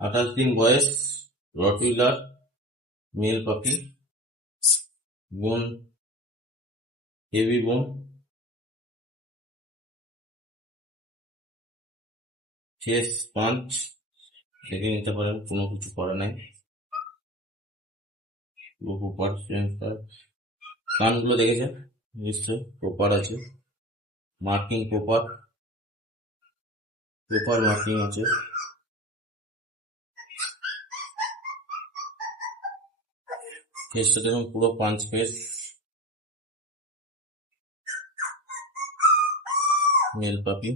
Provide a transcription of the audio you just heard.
28 দিন বয়স, Rottweiler, mail পাপি, বোন হেভি বোন, ফেস পাঞ্চ, দেখে নিতে পারেন, কোনো কিছু করে নাই। প্রপার কানগুলো দেখেছেন নিশ্চয়, প্রপার আছে, মার্কিং প্রপার মার্কিং আছে। ফেসটা দেখুন পুরো পাঞ্চ ফেস, মেল পাপি।